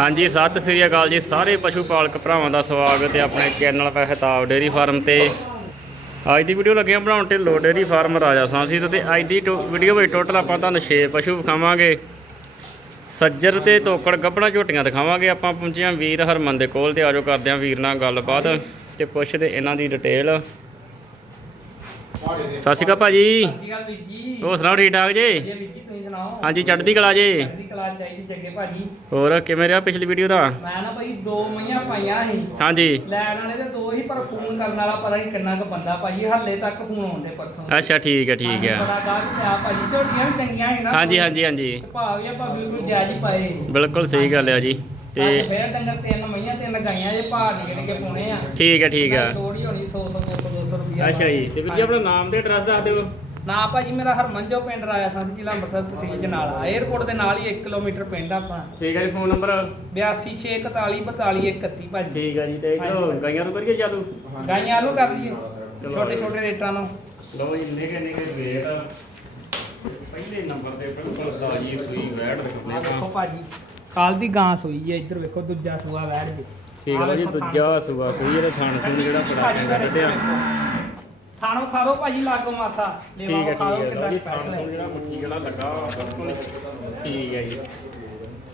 ਹਾਂਜੀ, ਸਤਿ ਸ੍ਰੀ ਅਕਾਲ ਜੀ। ਸਾਰੇ ਪਸ਼ੂ ਪਾਲਕ ਭਰਾਵਾਂ ਦਾ ਸਵਾਗਤ ਹੈ ਆਪਣੇ ਚੈਨਲ ਪਹਿਤਾਬ ਡੇਰੀ ਫਾਰਮ ਤੇ। ਅੱਜ ਦੀ ਵੀਡੀਓ ਲੱਗੇ ਬਣਾਉਣ ਤੇ ਲੋ ਡੇਰੀ ਫਾਰਮ ਰਾਜਾ ਸਾਂਸੀ ਤੋਂ ਤੇ ਅੱਜ ਦੀ ਟੋ- ਵੀਡੀਓ ਵਿੱਚ ਟੋਟਲ ਆਪਾਂ ਤੁਹਾਨੂੰ 6 ਪਸ਼ੂ ਵਿਖਾਵਾਂਗੇ। ਸੱਜਰ ਤੇ ਤੋਕੜ ਗੱਬਣਾ ਝੋਟੀਆਂ ਦਿਖਾਵਾਂਗੇ। ਆਪਾਂ ਪਹੁੰਚੇ ਹਾਂ ਵੀਰ ਹਰਮਨ ਦੇ ਕੋਲ ਤੇ ਆਜੋ ਕਰਦੇ ਹਾਂ ਵੀਰ ਨਾਲ ਗੱਲਬਾਤ ਤੇ ਪੁੱਛਦੇ ਇਹਨਾਂ ਦੀ ਡਿਟੇਲ ਸਤਿ ਸ਼੍ਰੀ ਅਕਾਲ ਭਾਜੀ। ਸਤਿ ਸ਼੍ਰੀ ਅਕਾਲ ਵੀਰ ਜੀ ਹੋਰ ਸੁਣਾਓ ਠੀਕ ਠਾਕ ਜੀ? ਇਹ ਵੀਰ ਜੀ ਤੁਸੀਂ ਸੁਣਾਓ? ਹਾਂਜੀ ਚੜ੍ਹਦੀ ਕਲਾ ਜੀ। ਚੜ੍ਹਦੀ ਕਲਾ ਚਾਹੀਦੀ ਜੱਗੇ ਭਾਜੀ। ਹੋਰ ਕਿਵੇਂ ਰਿਹਾ ਪਿਛਲੀ ਵੀਡੀਓ ਦਾ? ਮੈਂ ਨਾ ਭਾਈ ਦੋ ਮਈਆਂ ਪਾਈਆਂ ਸੀ। ਹਾਂਜੀ। ਲੈਣ ਵਾਲੇ ਤੇ ਦੋ ਹੀ ਪਰ ਫੋਨ ਕਰਨ ਵਾਲਾ ਪਤਾ ਨਹੀਂ ਕਿੰਨਾ ਕੁ ਬੰਦਾ ਭਾਜੀ ਹੱਲੇ ਤੱਕ ਫੋਨ ਆਉਂਦੇ ਪਰਸੋਂ। ਅੱਛਾ ਠੀਕ ਹੈ ਠੀਕ ਹੈ। ਬੜਾ ਗਾਹਕ ਪਿਆ ਭਾਜੀ ਝੋਟੀਆਂ ਵੀ ਚੰਗੀਆਂ ਸੀ ਨਾ। ਹਾਂਜੀ ਹਾਂਜੀ ਹਾਂਜੀ। ਤੇ ਭਾਅ ਵੀ ਆਪਾਂ ਬਿਲਕੁਲ ਜਾਇਜ਼ ਹੀ ਪਾਏ ਬਿਲਕੁਲ ਸਹੀ ਗੱਲ ਹੈ ਜੀ। ਤੇ ਤੇ ਫੇਰ ਡੰਗਰ ਤਿੰਨ ਮਈਆਂ ਤਿੰਨ ਗਾਈਆਂ ਜੇ ਭਾਅ ਨਿਕਲ ਕੇ ਪਾਉਣੇ ਆ। ਠੀਕ ਹੈ ਠੀਕ ਹੈ ਥੋੜੀ ਹੋਣੀ 100 100 200 200 ਰੁਪਿਆ ਅੱਛਾ ਜੀ ਤੇ ਵੀਰ ਜੀ ਆਪਣਾ ਨਾਮ ਤੇ ਐਡਰੈਸ ਦੱਸ ਦਿਓ। ਨਾ ਭਾਜੀ ਮੇਰਾ ਹਰਮਨਜੋ ਪਿੰਡ ਰਾਇਆ ਸਾਂਸੀ ਜ਼ਿਲ੍ਹਾ ਅੰਮ੍ਰਿਤਸਰ ਤਹਿਸੀਲ ਜਨਾਲਾ 에ਅਰਪੋਰਟ ਦੇ ਨਾਲ ਹੀ 1 ਕਿਲੋਮੀਟਰ ਪਿੰਡ ਆ ਆਪਣਾ। ਠੀਕ ਹੈ ਜੀ ਫੋਨ ਨੰਬਰ 8264424131 ਭਾਜੀ। ਠੀਕ ਹੈ ਜੀ ਤੇ ਇਧਰੋਂ ਗਾਈਆਂ ਨੂੰ ਕਰੀਏ ਚਾਲੂ? ਗਾਈਆਂ ਆਲੂ ਕਰ ਛੋਟੇ ਛੋਟੇ ਰੇਟਾਂ ਨੂੰ। ਲਓ ਜੀ ਨਿੱਕੇ ਨਿੱਕੇ ਵੇਟ ਪਹਿਲੇ ਨੰਬਰ ਤੇ ਬਿਲਕੁਲ ਤਾਜੀ ਸੂਈ ਵੈੜ ਆਹ ਵੇਖੋ ਆਪਾਂ ਭਾਜੀ। ਕਾਲ ਦੀ ਗਾਂ ਸੋਈ ਹੈ ਇੱਧਰ ਵੇਖੋ ਦੂਜਾ ਸੂਆ ਵੈੜ ਜੀ ਠੀਕ ਹੈ ਜੀ ਦੂਜਾ ਸੂਆ ਸੂਈ ਇਹਦੇ ਥਾਣ ਥੂਣ ਜਿਹੜਾ ਬੜਾ ਚੰਗਾ ਕੱਢਿਆ। ਥਾਣੋ ਖਾਰੋ ਭਾਜੀ ਲਾਗੋ ਮਾਥਾ ਠੀਕ ਹੈ ਠੀਕ ਹੈ ਲਓ ਜੀ ਥਾਣ ਥੂਣ ਜਿਹੜਾ ਮੁੱਠੀ ਗਲਾ ਲੱਗਾ ਬਿਲਕੁਲ। ਠੀਕ ਹੈ ਜੀ।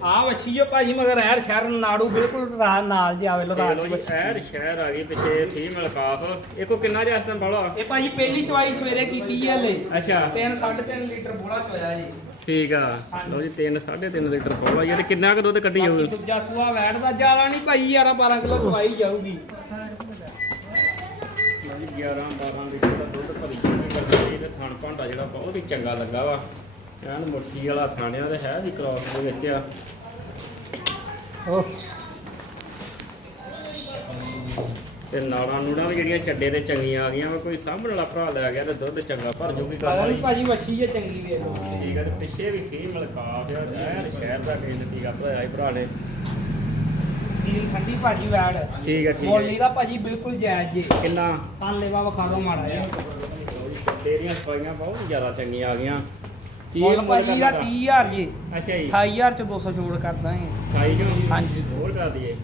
ਆ ਵਛੀਓ ਭਾਜੀ ਮਗਰ ਐਰ ਸ਼ਹਿਰ ਨਾੜੂ ਬਿਲਕੁਲ ਰਾ- ਨਾਲ ਜੀ ਆਵੇ ਲੋ ਰਾਤ ਜੀ ਸ਼ਹਿਰ ਸ਼ਹਿਰ ਆ ਗਈ ਪਿਛੇ ਫੀਮੇਲ ਕਾਫ ਇਹ ਕੋ ਕਿੰਨਾ ਜਿਹਾ ਟਾਈਮ ਬਾਲਾ ਇਹ ਭਾਜੀ ਪਹਿਲੀ ਚਵਾਈ ਸਵੇਰੇ ਕੀਤੀ ਹੈ ਹਲੇ। ਅੱਛਾ। 3 3.5 ਲੀਟਰ ਬੋਲਾ ਚੋਇਆ ਜੀ। ਠੀਕ ਆ। ਲਓ ਜੀ 3 3.5 ਲੀਟਰ ਪੋਲਾ ਜੀ ਤੇ ਕਿੰਨਾ ਕੁ ਦੁੱਧ ਕੱਢੀ ਬਾਕੀ ਜਾਊਗੀ ਦੂਜਾ ਸੂਆ ਵੈੜ ਦਾ ਜ਼ਿਆਦਾ ਨਹੀਂ ਭਾਈ 11 12 ਕਿਲੋ ਦਵਾਈ ਜਾਊਗੀ। ਲਓ ਜੀ 11 12 ਲੀਟਰ ਦਾ ਦੁੱਧ ਭਰੀ ਜਾਂਦੀ ਕੱਢੀ ਤੇ ਥਣ ਭਾਂਡਾ ਜਿਹੜਾ ਬਹੁਤ ਹੀ ਚੰਗਾ ਲੱਗਾ ਵਾ। ਐਨ ਮੁੱਠੀ ਵਾਲਾ ਥਾਣਿਆ ਤੇ ਹੈ ਵੀ ਕ੍ਰਾਸ ਦੇ ਵਿੱਚ ਆ। ਓਹ ਤੇ ਨਾੜਾਂ ਨੂੜਾਂ ਵੀ ਜਿਹੜੀਆਂ ਚੱਡੇ ਤੇ ਚੰਗੀਆਂ ਆ ਗਈਆਂ ਵਾ ਕੋਈ ਸਾਂਭਣ ਵਾਲਾ ਭਰਾ ਲੈ ਗਿਆ ਤੇ ਦੁੱਧ ਚੰਗਾ ਭਰ ਜੂਗੀ ਪਤਾ ਵਾਲੀ। ਨਹੀਂ ਭਾਜੀ ਵੱਛੀ ਜੇ ਚੰਗੀ ਵੇਖ ਲਓ। ਠੀਕ ਤੇ ਪਿੱਛੇ ਵੀ ਫੀਮੇਲ ਕਾਫ ਆ ਐਨ ਸ਼ਹਿਰ ਦਾ ਕੇਂਦ ਦੀ ਗੱਲ ਆਈ ਭਰਾ ਨੇ। ਸੀਲ ਠੰਡੀ ਭਾਜੀ ਵੈੜ। ਠੀਕ ਆ ਠੀਕ ਬੋਲੀ ਆ ਦਾ ਭਾਜੀ ਬਿਲਕੁਲ ਜਾਇਜ਼ ਜੀ। ਕਿੰਨਾ? ਤਾਂ ਲੈਵਾ ਵਿਖਾ ਦੋ ਮਾੜਾ ਜਿਹਾ। ਤੇਰੀਆਂ ਸਫਾਈਆਂ ਬਹੁਤ ਜ਼ਿਆਦਾ ਚੰਗੀਆਂ ਆ ਗਈਆਂ। ਮੁੱਲ ਭਾਜੀ ਦਾ ਕਰਨਾ? 30000 ਜੀ। ਅੱਛਾ ਜੀ। 28000 ਚ 200 ਛੋੜ ਕਰ ਦਾਂਗੇ। ਸਾਈ ਜੋ ਜੀ? ਹਾਂਜੀ। ਹੋਰ ਕਰ ਦਈਏ।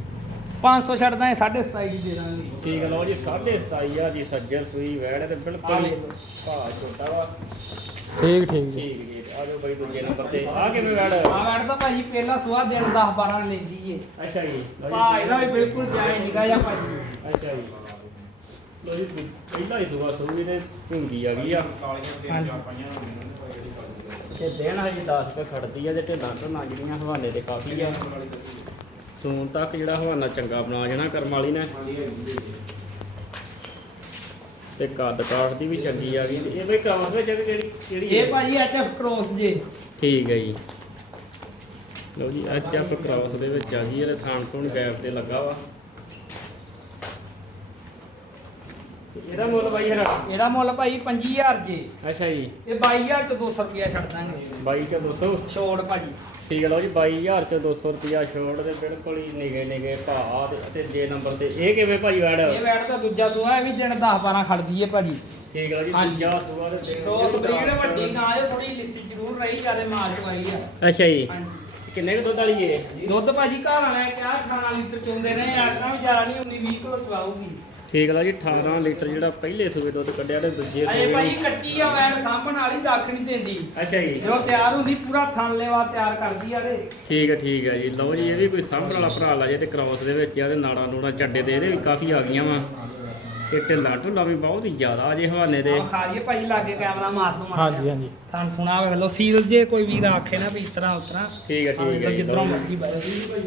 500 ਛੱਡ ਦਾਂਗੇ 27.5 ਦੀ ਦੇ ਦਾਂਗੇ। ਠੀਕ ਹੈ ਲਓ ਜੀ 27500 ਦੀ ਸੱਜਰ ਸੂਈ ਵੈੜ ਤੇ ਆ ਬਿਲਕੁਲ। ਭਾਅ ਛੋਟਾ ਵਾ। ਠੀਕ ਠੀਕ ਠੀਕ ਜੀ ਆ ਜਾਓ ਬਈ ਦੂਜੇ ਨੰਬਰ ਤੇ। ਆ ਕਿਵੇਂ ਵੈੜ ਆ ਵੈੜ ਤਾਂ ਭਾਜੀ ਪਹਿਲਾ ਸੁਆ ਦਿਨ 10 12 ਲੈਂਦੀ ਏ। ਅੱਛਾ ਜੀ। ਜੀ। ਭਾ ਇਹਦਾ ਵੀ ਬਿਲਕੁਲ ਜਾਇਜ਼ ਨਿਗਾ ਜਾਂ ਭਾਜੀ। ਅੱਛਾ ਜੀ। ਲੋ ਜੀ ਪਹਿਲਾ ਹੀ ਸੁਬਾ ਸੂਈ ਤੇ ਭੁੰਗੀ ਆ ਗਈ ਆ। ਤੇ ਦਿਨ ਹਜੇ 10 ਕੁ ਖੜਦੀ ਆ ਤੇ ਢਿੱਲਾਂ ਢੋਲਾਂ ਜਿਹੜੀਆਂ ਤੇ ਕਾਫੀ ਆ। ਸੂਨ ਤੱਕ ਜਿਹੜਾ ਹਵਾਨਾ ਚੰਗਾ ਬਣਾ ਜਾਣਾ ਕਰਮ ਵਾਲੀ ਨੇ। ਤੇ ਕੱਦ ਕਾਠ ਦੀ ਵੀ ਚੰਗੀ ਆ ਗਈ। ਤੇ ਇਹ ਕਰਾਉਸ ਵਿੱਚ ਕਿਹੜੀ ਕਿਹੜੀ ਇਹ? ਭਾਜੀ ਐਚਐਫ ਕ੍ਰੋਸ ਜੇ। ਠੀਕ ਹੈ ਜੀ। ਲਓ ਜੀ ਆਪ ਕ੍ਰਾਸ ਦੇ ਵਿੱਚ ਆ ਗਈ ਇਹਦੇ ਥਾਣ ਥੂਣ ਗੈਪ ਤੇ ਲੱਗਾ ਵਾ। ਤੇ ਇਹਦਾ ਮੁੱਲ ਬਾਈ ਹਰਾ ਇਹਦਾ ਮੁੱਲ ਭਾਈ 25000 ਜੇ। ਅੱਛਾ ਜੀ। ਇਹ 22000 ਚ 200 ਰੁਪਿਆ ਛੱਡ ਦਾਂਗੇ। ਬਾਈ ਕੇ 200 ਛੋੜ ਭਾਜੀ ਠੀਕ ਹੈ ਲਓ ਜੀ 22000 ਚ 200 ਰੁਪਿਆ ਛੋੜ ਤੇ ਬਿਲਕੁਲ ਹੀ ਨਿਗੇ ਨਿਗੇ ਭਾਅ ਤੇ ਅਤੇ ਜੇ ਨੰਬਰ ਤੇ ਇਹ ਕਿਵੇਂ ਭਾਈ ਵੈੜ? ਇਹ ਵੈੜ ਦਾ ਦੂਜਾ ਸੂਆ ਇਹ ਵੀ ਦਿਨ 10 12 ਖੜਦੀ ਏ ਭਾਜੀ। ਠੀਕ ਹੈ ਲਓ ਜੀ ਹਾਂਜੀ। ਦੂਜਾ ਸੂਆ ਤੇ ਦੇ- ਕ੍ਰੋਸ ਬਰੀਡ ਵੱਡੀ ਗਾਂ ਇਹ ਥੋੜੀ ਲਿੱਸੀ ਜ਼ਰੂਰ ਰਹੀ ਜਿਆਦੇ ਮਾਲ ਚਵਾਈ ਆ। ਅੱਛਾ ਜੀ। ਹਾਂਜੀ। ਕਿੰਨੇ ਕੁ ਦੁੱਧ ਵਾਲੀ ਏ? ਦੁੱਧ ਭਾਜੀ ਘਰ ਵਾਲਿਆਂ ਕਿਹਾ 18 ਲੀਟਰ ਚੋਂਦੇ ਨੇ ਆਟਾ ਵੀ ਜ਼ਿਆਦਾ ਨਹੀਂ ਹੁੰਦੀ 20 ਕਿਲੋ ਚਵਾਉਗੀ ਠੀਕ ਹੈ ਲਓ ਜੀ 18 ਲੀਟਰ ਜਿਹੜਾ ਪਹਿਲੇ ਸੂਏ ਦੁੱਧ ਕੱਢਿਆ ਤੇ ਦੂਜੇ ਸੂਏ ਭਾਜੀ ਨੂੰ- ਕੱਚੀ ਆ ਵੈਣ ਸਾਂਭਣ ਵਾਲੀ ਦੱਖ ਨਹੀਂ ਦਿੰਦੀ। ਅੱਛਾ ਜੀ। ਜਦੋਂ ਤਿਆਰ ਹੁੰਦੀ ਪੂਰਾ ਥਣ ਲੈਵਾ ਤਿਆਰ ਕਰਦੀ ਆ ਤੇ। ਠੀਕ ਹੈ ਠੀਕ ਹੈ ਜੀ। ਲਓ ਜੀ ਇਹ ਵੀ ਕੋਈ ਸਾਂਭਣ ਵਾਲਾ ਭਰਾ ਲਾ ਜੇ ਤੇ ਕ੍ਰਾਸ ਦੇ ਵਿੱਚ ਆ ਤੇ ਨਾੜਾ ਨੂੜਾ ਚੱਡੇ ਤੇ ਇਹਦੇ ਵੀ ਕਾਫੀ ਆ ਗਈਆਂ ਵਾ। ਤੇ ਢਿੱਲਾ ਢੁੱਲਾ ਵੀ ਬਹੁਤ ਹੀ ਜ਼ਿਆਦਾ ਅਜੇ ਹਵਾਨੇ ਦੇ। ਆ ਖਾ ਲਈਏ ਭਾਜੀ ਲਾਗੇ ਕੈਮਰਾ ਮਾਰ ਦੋ ਹਾਂਜੀ ਹਾਂਜੀ। ਥਣ ਥੁਣਾ ਵੇਖ ਲਓ ਸੀਲ ਜੇ ਕੋਈ ਵੀਰ ਆਖੇ ਨਾ ਵੀ ਇਸ ਤਰ੍ਹਾਂ ਉਸ ਤਰ੍ਹਾਂ। ਠੀਕ ਹੈ ਠੀਕ ਹੈ ਜੀ, ਲਓ ਮਰਜ਼ੀ ਬਾਰੇ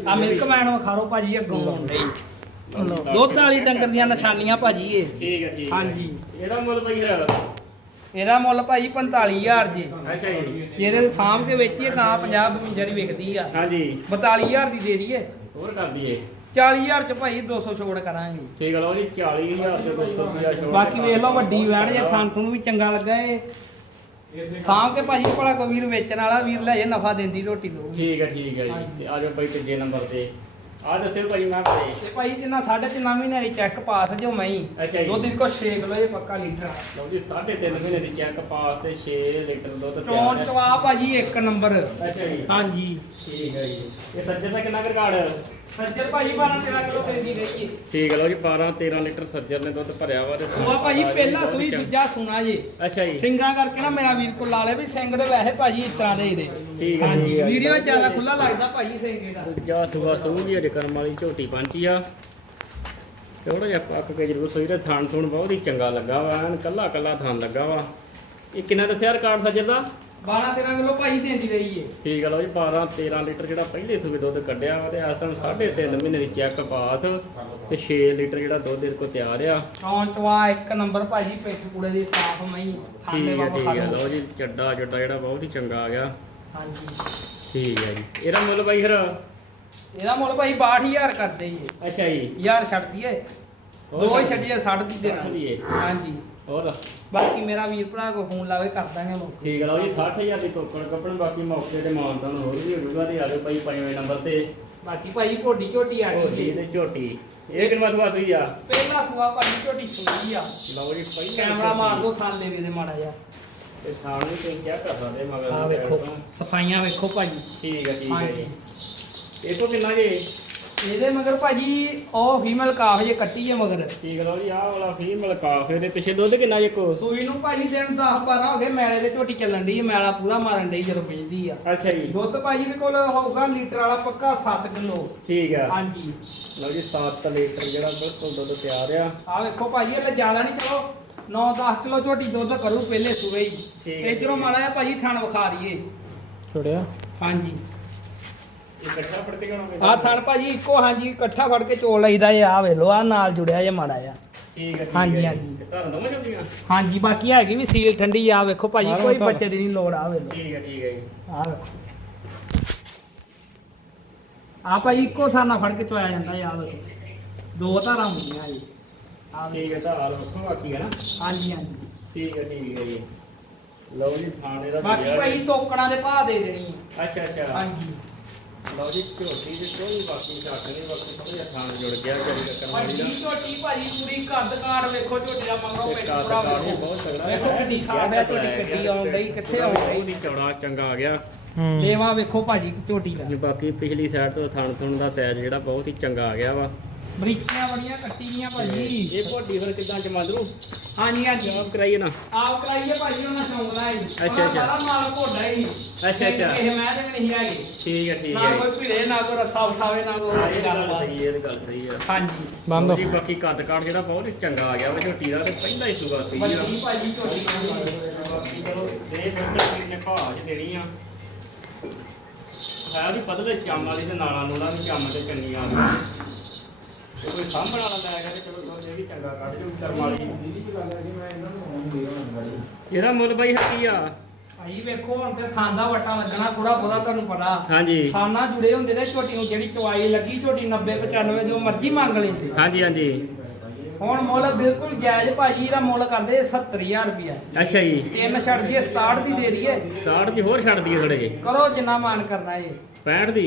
ਆ ਮਿਲਕ ਮੈਨ ਵਿਖਾਰੋ ਭਾਜੀ ਅੱਗੋਂ ਨਹੀਂ ਦੁੱਧ ਵਾਲੀ ਡੰਗਰ ਦੀਆਂ ਨਿਸ਼ਾਨੀਆਂ ਭਾਜੀ ਇਹ। ਠੀਕ ਹੈ ਠੀਕ ਹੈ। ਹਾਂਜੀ। ਇਹਦਾ ਮੁੱਲ ਪਈ ਹੈ ਇਹਦਾ ਮੁੱਲ ਭਾਜੀ 45000 ਜੀ। ਅੱਛਾ ਜੀ। ਜਿਹਦੇ ਸਾਂਭ ਕੇ ਵੇਚੀਏ ਗਾਂ 50 52 ਦੀ ਵਿਕਦੀ ਆ। ਹਾਂਜੀ। 42000 ਦੀ ਦੇ ਦਈਏ। ਹੋਰ ਕਰ ਦਈਏ। 40000 ਚ ਭਾਈ 200 ਛੋੜ ਕਰਾਂਗੇ। ਠੀਕ ਹੈ ਲਓ ਜੀ 40000 ਤੇ 200 ਰੁਪਿਆ ਛੋੜ ਬਾਕੀ ਵੇਖ ਲਓ ਵੱਡੀ ਵੈੜ ਜੇ ਥਾਂ ਤੁਹਾਨੂੰ ਵੀ ਚੰਗਾ ਲੱਗਾ ਏ। ਸਾਂਭ ਕੇ ਭਾਜੀ ਭਲਾ ਕੋਈ ਵੀਰ ਵੇਚਣ ਵਾਲਾ ਵੀਰ ਲੈ ਜੇ ਨਫਾ ਦਿੰਦੀ ਰੋਟੀ ਦੋ ਠੀਕ ਹੈ ਠੀਕ ਹੈ ਜੀ। ਤੇ ਆ ਜਾਓ ਬਾਈ ਤੀਜੇ ਨੰਬਰ ਤੇ। ਆ ਦੱਸਿਓ ਭਾਈ ਮੈਂ ਭਾਈ ਤੇ ਭਾਈ ਜਿੰਨਾ ਸਾਢੇ ਤਿੰਨ ਮਹੀਨੇ ਦੀ ਚੈੱਕ ਪਾਸ ਜੋ ਮੈਂ ਅੱਛਾ ਜੀ। ਦੁੱਧ ਦੀ ਕੋ 6 ਕਿਲੋ ਇਹ ਪੱਕਾ ਲੀਟਰ ਆ। ਲਓ ਜੀ 3.5 ਮਹੀਨੇ ਦੀ ਚੈੱਕ ਪਾਸ ਤੇ 6 ਲੀਟਰ ਦੁੱਧ ਚੌਣ ਤਿਆਰ ਹੈ। ਚਵਾ ਭਾਜੀ ਇੱਕ ਨੰਬਰ। ਅੱਛਾ ਜੀ। ਹਾਂਜੀ। ਠੀਕ ਹੈ ਜੀ। ਇਹ ਸੱਜੇ ਦਾ ਕਿੰਨਾ ਕੁ ਰਿਕਾਰਡ? ਸੱਜਰ ਭਾਜੀ 12 13 ਕਿਲੋ ਪੈਂਦੀ ਰਹੀ ਏ। ਠੀਕ ਹੈ ਲਓ ਜੀ 12 13 ਲੀਟਰ ਸੱਜਰ ਨੇ ਦੁੱਧ ਭਰਿਆ ਵਾ ਤੇ ਸੂਆ ਭਾਜੀ ਪਹਿਲਾ ਸੂਈ। ਦੂਜਾ ਸੁਣਾ ਜੀ। ਅੱਛਾ ਜੀ। ਸਿੰਗਾ ਕਰਕੇ ਨਾ ਮੇਰਾ ਵੀਰ ਕੋਲ ਲਾ ਲੈ ਵੀ ਸਿੰਘ ਦੇ ਵੈਸੇ ਭਾਜੀ ਇਸ ਤਰ੍ਹਾਂ ਦੇ ਇਹਦੇ। ਠੀਕ ਹੈ, ਹਾਂਜੀ। ਵੀਡੀਓ ਜ਼ਿਆਦਾ ਖੁੱਲਾ ਲੱਗਦਾ ਭਾਜੀ ਸਿੰਘ ਦਾ ਦੂਜਾ ਸੁਬਾ ਸੂਗੀ ਅਜੇ ਕਰਮ ਵਾਲੀ ਝੋਟੀ ਪੰਚੀ ਆ। ਥੋੜਾ ਜਿਹਾ ਪੱਕ ਕੇ ਜਰੂਰ ਸੋਈ ਦਾ ਥਾਣ ਥੂਣ ਬਹੁਤ ਹੀ ਚੰਗਾ ਲੱਗਾ ਵਾ ਐਨ ਕੱਲਾ ਕੱਲਾ ਥਾਣ ਲੱਗਾ ਵਾ। ਇਹ ਕਿੰਨਾ ਦੱਸਿਆ ਰਿਕਾਰਡ ਸੱਜਰ ਦਾ? 12 13 ਕਿਲੋ ਭਾਜੀ ਦੇਂਦੀ ਰਹੀ ਏ। ਠੀਕ ਆ ਲਓ ਜੀ 12 13 ਲੀਟਰ ਜਿਹੜਾ ਪਹਿਲੇ ਸੂਬੇ ਦੁੱਧ ਕੱਢਿਆ ਵਾ ਤੇ ਇਸ ਟਾਈਮ 3.5 ਮਹੀਨੇ ਦੀ ਚੈੱਕ ਪਾਸ ਤੇ 6 ਲੀਟਰ ਜਿਹੜਾ ਦੁੱਧ ਇਹਦੇ ਕੋਲ ਤਿਆਰ ਆ। ਚੌਣ ਚਵਾ ਇੱਕ ਨੰਬਰ ਭਾਜੀ ਪਿੱਠ ਪੂੜੇ ਦੀ ਸਾਫ਼ ਮਈ ਠੀਕ ਹੈ ਠੀਕ ਹੈ ਲਓ ਜੀ ਚੱਡਾ ਚੱਡਾ ਜਿਹੜਾ ਬਹੁਤ ਹੀ ਚੰਗਾ ਆ ਗਿਆ। ਹਾਂਜੀ। ਠੀਕ ਹੈ ਜੀ। ਇਹਦਾ ਮੁੱਲ ਬਾਈ ਫਿਰ? ਇਹਦਾ ਮੁੱਲ ਭਾਈ 62000 ਕਰਦੇ ਏ। ਅੱਛਾ ਜੀ। ਯਾਰ ਛੱਡ ਦਈਏ ਦੋ ਹੀ ਛੱਡੀਏ 60 ਦੀ ਦੇਣਾ। ਹਾਂਜੀ। ਹੋਰ? ਬਾਕੀ ਮੇਰਾ ਵੀਰ ਭਰਾ ਕੋ ਫੋਨ ਲਾਵੇ ਕਰ ਦਾਂਗੇ ਮੁੱਕ ਠੀਕ ਹੈ ਲਓ ਜੀ 60000 ਦੀ ਟੋਕਣ ਕੱਪਣ ਬਾਕੀ ਮੌਕੇ ਤੇ ਮਾਨਤਾਨ ਹੋਰ ਵੀ ਹੋਊਗਾ ਤੇ ਆ ਜਾਓ ਬਾਈ ਪੰਜਵੇਂ ਨੰਬਰ ਤੇ। ਬਾਕੀ ਭਾਈ ਭੋਡੀ ਝੋਟੀ ਆ ਗਈ ਏ ਤੇ ਝੋਟੀ। ਇਹ ਕਿੰਨਾ ਸੁਆ ਸੂਈ ਆ? ਪਹਿਲਾ ਸੂਆ ਭਾਜੀ ਝੋਟੀ ਸੁਣੀ ਆ। ਲਓ ਜੀ ਪਹਿਲਾਂ ਕੈਮਰਾ ਮਾਰ ਦੋ ਥਾਂ ਲੈਵੇ ਦੇ ਮਾੜਾ ਜਿਹਾ। ਤੇ ਵੀ ਤੁਸੀਂ ਕਿਆ ਕਰ ਸਕਦੇ ਮਗਰ ਆ ਵੇਖੋ। ਸਫਾਈਆਂ ਵੇਖੋ ਭਾਜੀ ਠੀਕ ਹੈ ਠੀਕ ਹੈ ਹਾਂਜੀ। ਜੀ। ਇਹ ਤੋਂ ਕਿੰਨਾ ਜੀ? ਇਹਦੇ ਮਗਰ ਭਾਜੀ ਉਹ ਫੀਮੇਲ ਕਾਫ ਜੇ ਕੱਟੀ ਹੈ ਮਗਰ। ਠੀਕ ਲਓ ਜੀ ਆਹ ਵਾਲਾ ਫੀਮੇਲ ਕਾਫੇ ਦੇ ਪਿੱਛੇ ਦੁੱਧ ਕਿੰਨਾ ਜੇ ਕੋ ਸੂਈ ਨੂੰ ਭਾਜੀ ਦਿਨ 10 12 ਹੋ ਗਏ ਮੈਲੇ ਦੇ ਝੋਟੀ ਚੱਲਣ ਦੀ ਮੈਲਾ ਪੂਰਾ ਮਾਰਨ ਡਈ ਜਦੋਂ ਪੀਂਦੀ ਆ। ਅੱਛਾ ਜੀ। ਦੁੱਧ ਭਾਜੀ ਦੇ ਕੋਲ ਹੋਊਗਾ ਲੀਟਰ ਵਾਲਾ ਪੱਕਾ 7 ਕਿਲੋ। ਠੀਕ ਹੈ ਹਾਂਜੀ। ਲਓ ਜੀ 7 ਲੀਟਰ ਜਿਹੜਾ ਬਿਲਕੁਲ ਦੁੱਧ ਤਿਆਰ ਆ। ਆ ਵੇਖੋ ਭਾਜੀ ਇਹ ਜ਼ਿਆਦਾ ਨਹੀਂ ਚਲੋ 9-10 ਕਿਲੋ ਝੋਟੀ ਦੁੱਧ ਕਰੂ ਪਹਿਲੇ ਸੂਏ ਹੀ। ਇਧਰੋਂ। ਮਾੜਾ ਜਿਹਾ ਭਾਜੀ ਥਣ ਵਿਖਾ ਦਈਏ। ਛੋੜਿਆ ਹਾਂਜੀ। ਇਕੱਠਾ ਫੜ ਕੇ ਜਾਣਾਗੇ ਆ ਥਣ ਭਾਜੀ ਇੱਕੋ ਹਾਂਜੀ ਇਕੱਠਾ ਫੜ ਕੇ ਚੋਲ ਲਈਦਾ ਇਹ ਆ ਵੇਖ ਲੋ ਆ ਨਾਲ ਜੁੜਿਆ ਜੇ ਮਾੜਾ ਜਿਹਾ। ਠੀਕ ਹੈ ਹਾਂਜੀ, ਹਾਂਜੀ। ਧਾਰਾਂ ਦੋਵਾਂ ਚੱਲਦੀਆਂ ਹਾਂਜੀ ਬਾਕੀ ਹੈਗੀ ਵੀ ਸੀਲ ਠੰਡੀ ਆ ਵੇਖੋ ਭਾਜੀ ਮਾਰੋ ਕੋਈ। ਬੱਚੇ ਦੀ ਨਹੀਂ ਲੋੜ ਆ ਵੇਖ ਲੋ ਠੀਕ ਹੈ ਠੀਕ ਹੈ ਜੀ। ਆ ਵੇਖੋ। ਆ ਭਾਜੀ ਇੱਕੋ ਥਾਨਾ ਫੜ ਕੇ ਚੋਇਆ ਜਾਂਦਾ ਇਹ ਆ ਵੇਖੋ। ਦੋ ਧਾਰਾਂ ਹੁੰਦੀਆਂ ਜੀ। ਆ ਵੇਖੋ। ਠੀਕ ਹੈ ਧਾਰ ਰੱਖੋ ਬਾਕੀ ਹੈ ਨਾ? ਹਾਂਜੀ ਹਾਂਜੀ। ਠੀਕ ਹੈ ਠੀਕ ਹੈ ਜੀ। ਲਓ ਜੀ ਥਾਣੇ ਦਾ ਬਾਕੀ ਭਾਈ ਤੋਕੜਾਂ ਦੇ ਭਾਅ ਦੇ ਦੇਣੀ ਆ। ਅੱਛਾ ਅੱਛਾ। ਹਾਂਜੀ। ਲਓ ਜੀ ਝੋਟੀ ਦੇ ਕੋਈ ਬਾਕੀ ਘੱਟ ਨਹੀਂ ਬਾਕੀ ਥੋੜਾ ਜਿਹਾ ਥਾਣ ਜੁੜ ਗਿਆ ਜਿਹੜੀ ਰੱਖਣ ਵਾਲੀ ਦਾ ਵੱਡੀ ਝੋਟੀ ਭਾਜੀ ਪੂਰੀ ਕੱਦ ਕਾੜ ਵੇਖੋ ਝੋਟੀ ਦਾ ਮੰਗੋ ਤੇ ਪਿੱਠ ਕੱਦ ਪੂਰਾ ਵੇਖੋ। ਬਹੁਤ ਤਗੜਾ ਵੇਖੋ ਕਿੰਨੀ ਸਾਫ਼ ਹੈ ਝੋਟੀ ਕਿੱਡੀ ਆਉਣ ਡਈ ਕਿੱਥੇ ਆਉਣ ਡਈ। ਹੀ ਚੌੜਾ ਚੰਗਾ ਆ ਗਿਆ। ਲੇਵਾ ਵੇਖੋ ਭਾਜੀ ਝੋਟੀ ਦਾ। ਬਾਕੀ ਪਿਛਲੀ ਸਾਈਡ ਤੋਂ ਥਣ ਥਣ ਦਾ ਸਾਈਜ਼ ਜਿਹੜਾ ਬਹੁਤ ਹੀ ਚੰਗਾ ਆ ਗਿਆ ਵਾ। ਬਰੀਕੀਆਂ ਬੜੀਆਂ ਕੱਟੀ ਦੀਆਂ ਭਾਜੀ। ਇਹ ਭੋਟੀ ਫਿਰ ਕਿਦਾਂ ਜਮਾਂਦਰੂ ਹਾਂਜੀ ਹਾਂਜੀ। ਜਵਾਬ ਕਰਾਈਏ ਨਾ। ਆਪ ਕਰਾਈਏ ਭਾਜੀ ਉਹਨਾਂ ਸ਼ੌਂਕਦਾ ਹੀ ਅੱਛਾ, ਅੱਛਾ। ਸਾਰਾ ਮਾਲ ਘੋੜਾ ਹੀ। ਅੱਛਾ, ਅੱਛਾ। ਇਹ ਮੈਂ ਤੇ ਨਹੀਂ ਹੈਗੇ। ਠੀਕ ਹੈ ਠੀਕ ਨਾ ਹੈ ਕੋਈ ਭਿੜੇ ਨਾ ਕੋਈ ਰਸਾ ਵਸਾਵੇ ਨਾ ਕੋਈ ਇਹ ਗੱਲ। ਸਹੀ ਹੈ ਇਹ ਗੱਲ ਸਹੀ ਹੈ ਹਾਂਜੀ। ਬੰਦ ਜੀ ਬਾਕੀ ਕੱਦ ਕਾਠ ਜਿਹੜਾ ਬਹੁਤ ਚੰਗਾ ਆ ਗਿਆ ਵਾ ਝੋਟੀ ਦਾ ਤੇ ਪਹਿਲਾਂ ਹੀ ਸੁਗਾ ਸੀ ਭਾਜੀ ਝੋਟੀ ਬਾਕੀ ਚਲੋ ਦੇ ਬੰਦੇ ਨੇ ਚ ਦੇਣੀ ਆ। ਹੈ ਵੀ ਪਤਲੇ ਚੰਮ ਵਾਲੀ ਤੇ ਨਾਲਾਂ ਨੂਲਾਂ ਵੀ ਚੰਮ ਤੇ ਚੰਗੀਆਂ ਆ ਤੇ ਕੋਈ ਸਾਂਭਣ ਵਾਲਾ ਲੈ ਗਿਆ ਤੇ ਚਲੋ ਦੁੱਧ ਇਹ ਵੀ ਚੰਗਾ ਕੱਢ ਜੂ ਕਰਮ ਵਾਲੀ ਇਹਦਾ ਮੁੱਲ ਬਾਈ ਹੈ ਕੀ ਆ? ਭਾਈ ਵੇਖੋ ਹੁਣ ਤੇ ਖਾਂਦਾ ਵਟਾ ਲੱਗਣਾ ਥੋੜਾ ਬਹੁਤਾ ਤੁਹਾਨੂੰ ਪਤਾ। ਹਾਂਜੀ। ਖਾਨਾ ਜੁੜੇ ਹੁੰਦੇ ਨੇ ਝੋਟੀ ਨੂੰ ਜਿਹੜੀ ਚਵਾਈ ਲੱਗੀ ਝੋਟੀ 90 95 ਜੋ ਮਰਜ਼ੀ ਮੰਗ ਲੈਂਦੇ। ਹਾਂਜੀ ਹਾਂਜੀ। ਹੁਣ ਮੁੱਲ ਬਿਲਕੁਲ ਜਾਇਜ਼ ਭਾਜੀ ਇਹਦਾ ਮੁੱਲ ਕਰਦੇ 70000 ਰੁਪਿਆ ਅੱਛਾ ਜੀ। ਤਿੰਨ ਛੱਡ ਦਈਏ 67 ਦੀ ਦੇ ਦਈਏ। 67 ਦੀ ਹੋਰ ਛੱਡ ਦਈਏ ਥੋੜੇ ਜੇ ਕਰੋ ਜਿੰਨਾ ਮਾਨ ਕਰਨਾ ਏ। 65 ਦੀ?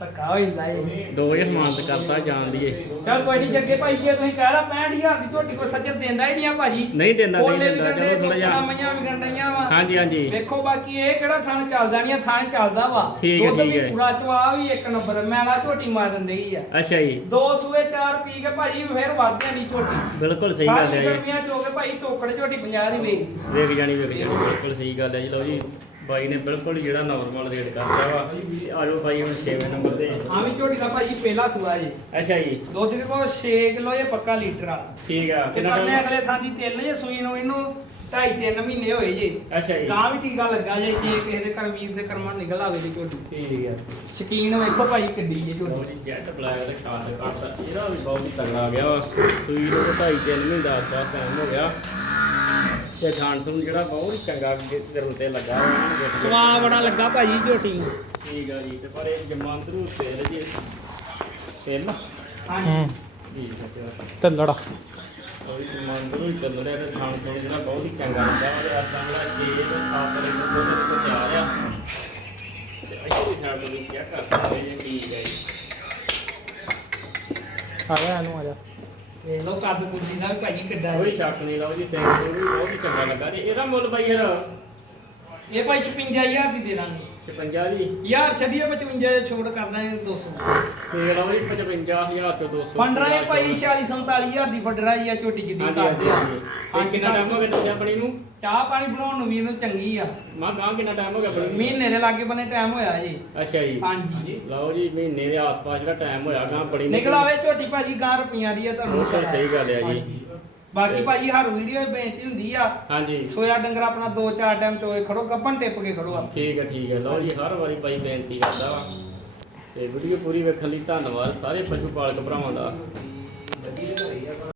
ਧੱਕਾ ਹੋ ਜਾਂਦਾ ਏ। 2000 ਮਾਨਤ ਕਰਤਾ ਜਾਣ ਦੀਏ ਚਲ ਕੋਈ ਨਹੀਂ ਜੱਗੇ ਭਾਈ ਜੇ ਤੁਸੀਂ ਕਹਿ ਰਾ 65000 ਦੀ ਝੋਟੀ ਕੋ ਸੱਜਰ ਦਿੰਦਾ ਹੀ ਨਹੀਂ ਆ ਭਾਜੀ। ਨਹੀਂ ਦਿੰਦਾ ਨਹੀਂ ਦਿੰਦਾ ਚਲੋ ਥੋੜਾ ਜਿਹਾ। ਮਈਆਂ ਵੀ ਗੰਡਈਆਂ ਵਾ। ਹਾਂਜੀ ਹਾਂਜੀ। ਵੇਖੋ ਬਾਕੀ ਇਹ ਕਿਹੜਾ ਥਣ ਚੱਲਦਾ ਨਹੀਂ ਆ ਥਣ ਚੱਲਦਾ ਵਾ। ਠੀਕ ਹੈ, ਠੀਕ ਹੈ। ਪੂਰਾ ਚਵਾ ਵੀ ਇੱਕ ਨੰਬਰ ਮੈਲਾ ਝੋਟੀ ਮਾਰ ਦਿੰਦੀ ਆ। ਅੱਛਾ ਜੀ। ਦੋ ਸੂਏ ਚਾਰ ਪੀ ਕੇ ਭਾਜੀ ਫਿਰ ਵੱਧ ਜਾਂਦੀ ਝੋਟੀ। ਬਿਲਕੁਲ ਸਹੀ ਗੱਲ ਹੈ ਜੀ। ਗਰਮੀਆਂ ਚੋ ਕੇ ਭਾਈ ਤੋਕੜ ਝੋਟੀ 50 ਦੀ ਵੇਖ ਜਾਣੀ ਵੇਖ ਜਾਣੀ ਬਿਲਕੁਲ ਸਹੀ ਗੱਲ ਹੈ ਜੀ ਲਓ ਜੀ। ਬਾਈ ਨੇ ਬਿਲਕੁਲ ਜਿਹੜਾ ਨਾਰਮਲ ਰੇਟ ਕਰਤਾ ਵਾ ਤੇ ਆ ਜਾਓ ਬਾਈ ਹੁਣ 6ਵੇਂ ਨੰਬਰ ਤੇ। ਆ ਵੀ ਝੋਟੀ ਦਾ ਭਾਜੀ ਪਹਿਲਾ ਸੂਆ ਜੀ। ਅੱਛਾ ਜੀ। ਦੁੱਧ ਦੇ ਕੋਲ 6 ਕਿਲੋ ਇਹ ਪੱਕਾ ਲੀਟਰ ਵਾਲਾ ਠੀਕ ਆ ਕਿੰਨਾ ਟਾਈਮ ਅਗਲੇ ਥਾਂ ਦੀ ਤਿੰਨ ਜੇ ਸੂਈ ਨੂੰ ਇਹਨੂੰ 2.5 3 ਮਹੀਨੇ ਹੋਏ ਜੇ। ਅੱਛਾ ਜੀ। ਤਾਂ ਵੀ ਟੀਕਾ ਲੱਗਾ ਜੇ ਜੇ ਕਿਸੇ ਦੇ ਘਰ ਵੀਰ ਦੇ ਕਰਮਾਂ ਨਿਕਲ ਆਵੇ ਦੀ ਝੋਟੀ। ਠੀਕ ਆ। ਸ਼ਕੀਨ ਵੇਖੋ ਭਾਈ ਕਿੱਡੀ ਜੇ ਝੋਟੀ। ਜੀ ਜੈਟ ਬਲੈਕ ਤੇ ਖਾਸ ਕਰਤਾ। ਇਹਦਾ ਵੀ ਬਹੁਤ ਹੀ ਤਗੜਾ ਆ ਗਿਆ ਸੂਈ ਨੂੰ ਤਾਂ ਢਾਈ ਤਿੰਨ ਮਹੀਨੇ ਦਾ ਟਾਈਮ ਹੋ ਗਿਆ। ਤੇ ਖਾਣ ਤੋਂ ਜਿਹੜਾ ਬਹੁਤ ਹੀ ਚੰਗਾ ਕਰਨ ਤੇ ਲੱਗਾ ਕੇ। ਸਵਾ ਬੜਾ ਲੱਗਾ ਭਾਜੀ ਝੋਟੀ। ਠੀਕ ਆ ਜੀ ਤੇ ਪਰ ਇਹ ਜਮਾਂਦਰੂ ਤੇਲ ਜੀ ਤੇਲ ਹਾਂਜੀ। ਹੂੰ। ਠੀਕ ਆ ਤੇ ਤੇ ਲੜਾ ਕੋਈ ਜਮਾਂਦਰੂ ਹੀ ਚੱਲ ਰਿਹਾ ਤੇ ਖਾਣ ਤੋਂ ਜਿਹੜਾ ਬਹੁਤ ਹੀ ਚੰਗਾ ਲੱਗਾ ਤੇ ਆਪਾਂ ਜਿਹੜਾ 6 ਤੋਂ 7 ਲੀਟਰ ਦੁੱਧ ਦੇ ਕੋਲ ਤਿਆਰ ਆ ਤੇ ਅਜੇ ਵੀ ਸਾਡਾ ਵੀ ਚੈੱਕ ਕਰ ਸਕਦੇ ਜੇ ਠੀਕ ਹੈ ਜੀ। ਆ ਜਾ ਇਹਨੂੰ ਆ ਜਾ। ਵੇਖ ਲਓ ਕੱਦ ਕੁੱਦੀ ਦਾ ਵੀ ਭਾਜੀ ਕਿੱਡਾ ਕੋਈ ਜੀ। ਸ਼ੱਕ ਨਹੀਂ ਲਓ ਜੀ ਸਿੰਘ ਨੂੰ ਵੀ ਬਹੁਤ ਹੀ ਚੰਗਾ ਲੱਗਾ ਤੇ ਇਹਦਾ ਮੁੱਲ ਬਾਈ ਫਿਰ? ਇਹ ਭਾਈ 56000 ਦੀ ਦੇ ਦਾਂਗੇ। 56 ਜੀ? ਯਾਰ ਛੱਡੀਏ 55 ਦੇ ਛੋੜ ਕਰਦਾ 200 ਤੇ ਲਓ ਜੀ 55000 ਤੋਂ 200 ਫੰਡਰਾ ਇਹ ਭਾਈ 46 47000 ਦੀ ਫੰਡਰਾ ਹੀ ਆ ਝੋਟੀ ਜਿੱਡੀ ਹਾਂਜੀ ਕਰਦੇ ਹਾਂਜੀ ਆ। ਹਾਂਜੀ। ਤੇ ਕਿੰਨਾ ਟਾਈਮ ਹੋ ਗਿਆ ਤੁਸੀਂ ਆਪਣੀ ਨੂੰ? ਚਾਹ ਪਾਣੀ ਬਣਾਉਣ ਨੂੰ ਵੀ ਇਹਨੂੰ ਚੰਗੀ ਆ। ਮਾਂ ਗਾਂ ਕਿੰਨਾ ਟਾਈਮ ਹੋ ਗਿਆ ਨੂੰ? ਮਹੀਨੇ ਦੇ ਲਾਗੇ ਬੰਨੇ ਟਾਈਮ ਹੋਇਆ ਜੀ ਅੱਛਾ ਜੀ। ਹਾਂਜੀ। ਲਓ ਜੀ ਮਹੀਨੇ ਦੇ ਆਸ-ਪਾਸ ਜਿਹੜਾ ਟਾਈਮ ਹੋਇਆ ਗਾਂ ਬੜੀ ਨਿਕਲ ਆਵੇ ਝੋਟੀ ਭਾਜੀ ਗਾਂ ਰੁਪਈਆਂ ਦੀ ਆ ਤੁਹਾਨੂੰ ਬਿਲਕੁਲ ਸਹੀ ਗੱਲ ਹੈ ਜੀ। ਹਾਂਜੀ। ਬਾਕੀ ਭਾਜੀ ਹਰ ਵੀਡੀਓ ਬੇਨਤੀ ਹੁੰਦੀ ਆ। ਹਾਂਜੀ। ਸੋਇਆ ਡੰਗਰ ਆਪਣਾ 2-4 ਟਾਈਮ ਚੋਏ ਖੜੋ ਗੱਪਣ ਟਿੱਪ ਕੇ ਖੜੋ ਆਪ। ਠੀਕ ਹੈ ਠੀਕ ਹੈ ਲਓ ਜੀ ਹਰ ਵਾਰੀ ਬਾਈ ਬੇਨਤੀ ਕਰਦਾ ਵਾ। ਤੇ ਵੀਡੀਓ ਪੂਰੀ ਵੇਖਣ ਲਈ ਧੰਨਵਾਦ ਸਾਰੇ ਪਸ਼ੂ ਪਾਲਕ ਭਰਾਵਾਂ ਦਾ।